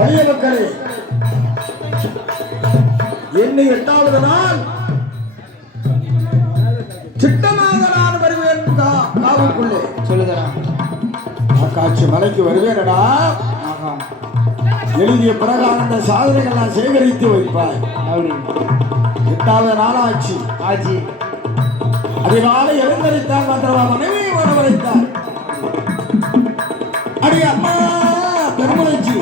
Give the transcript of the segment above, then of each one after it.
பள்ளி மக்களே என்னை எட்டாவது நாள் சித்தமாக நான் வருவேன் காவுக்குள்ளே சொல்லுகிறான் காட்சி மலைக்கு வருவேனடா. எழுதிய பிறகு அந்த சாதனைகள் நான் சேகரித்து வைப்பாய். எட்டாவது நாளாச்சு. ஆச்சு. அதிகாலை எழுந்தரித்தார் மற்றவா மனைவி வரவழைத்தார் அடி அம்மா பெருமுறைச்சி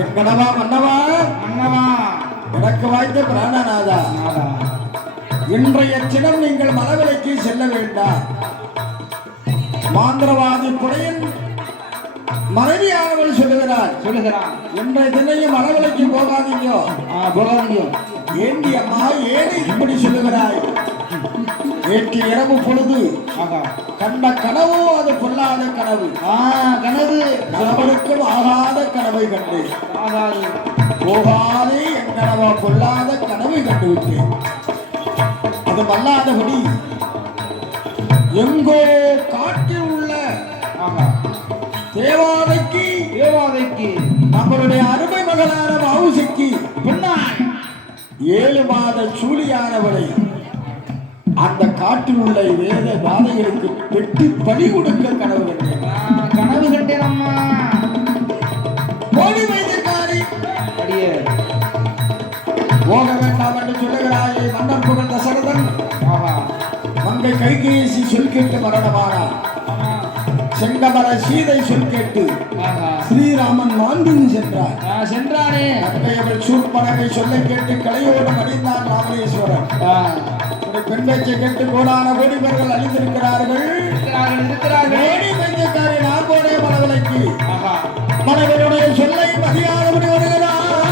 என் மன்னவா? மன்னவா. எனக்கு வாய்த்த பிராணநாதா. நாதா இன்றைய தினம் நீங்கள் மலவிலைக்கு செல்ல வேண்டாம். மாந்திரவாதி புடையன் மனைவியானவள் சொல்லுகிறார் சொல்லுகிறான். இன்றைய தினையும் மலவிலைக்கு போகாதீங்க. போகாதீங்க. ஏண்டி அம்மா ஏன் இப்படி சொல்லுகிறாய்? நேற்று இரவு பொழுது. கண்ட கனவோ அது பொல்லாத கனவு. ஆ கனவு. கணவனுக்கும் ஆகாத கனவை கண்டு. போகாதே என் கனவா பொல்லாத கனவை கண்டு விட்டேன் அது வல்லாதபடி எங்கோ காட்டில் உள்ள தேவாதைக்கு தேவாதைக்கு நம்மளுடைய அருமை மகளான மவுசிக்கு பின்னாய் ஏழு மாத சூழியானவளை அந்த காட்டில் உள்ள வேத பாதைகளுக்கு வெட்டி பலி கொடுக்க கனவு கண்டேன். கனவு கண்டேன் அம்மா. போலி வைத்தியக்காரி அடியே. போக வேண்டாம் என்று சொல்லுகிறாயே மன்னன் புகழ் தசரதன் மங்கை கைகேசி சொல் கேட்டு மரணமானார் ஆமா செங்கமர சீதை சொல் கேட்டு ஸ்ரீராமன் மாண்டின் சென்றார். ஆ சென்றானே அத்தையவர் சூர்பனகை சொல்லை கேட்டு கலையோடு அடைந்தான் ராமேஸ்வரன். ஆ ஒரு பெண் பேச்சை கேட்டு கோடான கோடி பேர்கள் அழிந்திருக்கிறார்கள் இருக்கிறார்கள் போனே மனவிலைக்கு மனைவருடைய சொல்லை மதியாதபடி வருகிறார்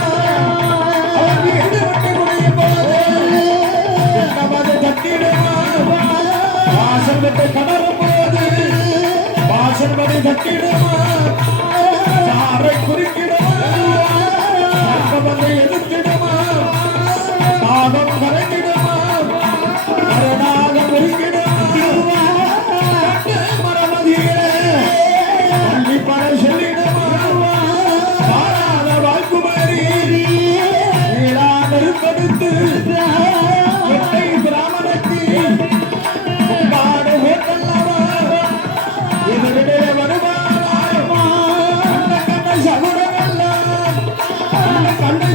அவர் வீடு விட்டு குடியும் போது? நமது தட்டிடுமா? வாசல் விட்டு கடலும் போது? வாசல் படி தட்டிடுமா?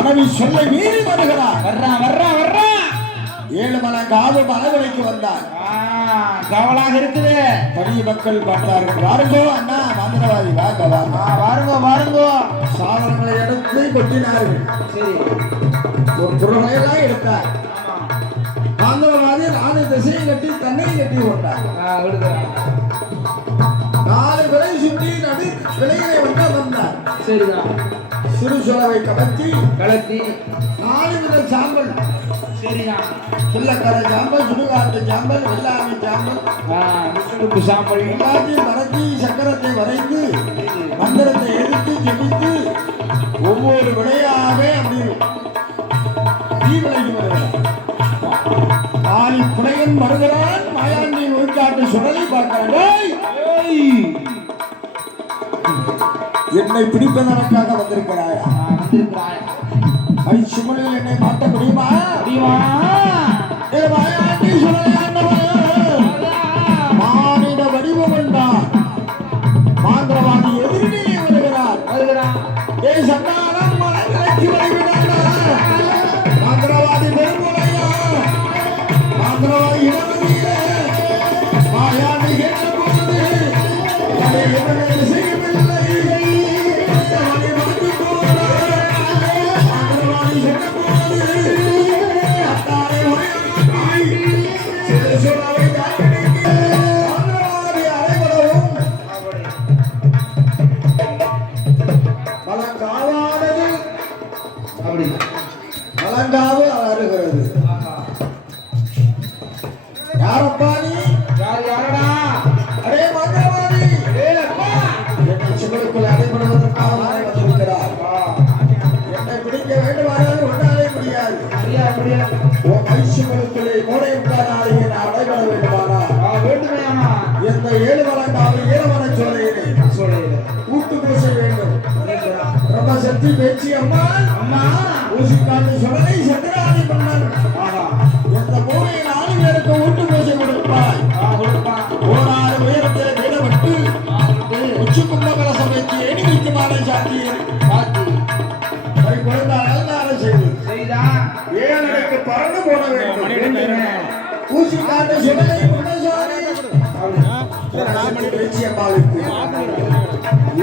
மனைவி சொல்லை மீறி வருகிறார். வர்றான் வர்றான் வர்றான் ஏழு மலை காது மலைவிலைக்கு வந்தார். கவலாக இருக்குது. பரிய மக்கள் பார்த்தார்கள். வாருங்கோ அண்ணா மந்திரவாதி வாங்க வாருங்கோ வாருங்கோ. சாதனங்களை எடுத்து கொட்டினார்கள். சரி. ஒரு பொருளையெல்லாம் எடுத்தார். மந்திரவாதி நாலு திசையும் கட்டி தண்ணியும் கட்டி கொண்டார் நாலு விலை சுற்றி நடு விலையிலே வந்து வந்தார். சரிதான். சிறு சுளவை கமத்தி கலத்தி. நாலு வித சாம்பல். சரிதான் சில்லக்கரை சாம்பல் சுடுகாட்டு சாம்பல் வெள்ளாமை சாம்பல். முட்டுக்கு சாம்பல். எல்லாத்தையும் மறைச்சி சக்கரத்தை வரைந்து மந்திரத்தை எடுத்து ஜெபித்து ஒவ்வொரு விடையாக அப்படி தீ விலகி வருகிறார். காலி புனையன் வருகிறான் மாயாண்டி நோய்க்காட்டு சுடலை பார்க்கிறான் "ஏய், ஏய்! என்னை பிடிப்பதற்காக வந்திருக்கிறாயா. வந்திருக்கிறாய். கை சுமலில் என்னை மாற்ற முடியுமா? முடியுமா? ஏ அப்படி. பழங்காவு அருகிறது யாரப்பா நீ யார் யாரடா? அடே ஏலப்பா! என்னை சிவருக்குள் அடைபடுவதற்காக நானே வந்திருக்கிறார். என்னை பிடிக்க வேண்டுமானால் ஒன்றாலே முடியாது. முடியா முடியா உன் மைசிவருக்குள்ளே மூளை பிரம்ம சக்தி பேச்சு அம்மா அம்மா ஊசிக்காட்டு சுடலை சந்திராணி மன்னன் ஆஹா இந்த பூமியை நாலு ஊட்டு பூசை கொடுப்பாய் ஆ கொடுப்பா ஓராறு உயரத்தில் விடவிட்டு ஆ கொடுத்து உச்சி கும்பகர சபைக்கு ஏணி வைக்குமாறு சாத்தியர் பார்த்து கை கொடுத்தால் அலங்காரம் செய்து செய்தா ஏழனுக்கு பறந்து போட வேண்டும் வேண்டுமே ஊசிக்காட்டு சுடலை முன்னசாரி பேச்சு அம்மாவுக்கு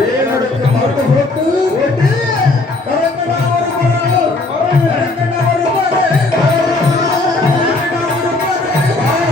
ஏழனுக்கு பறந்து போட்டு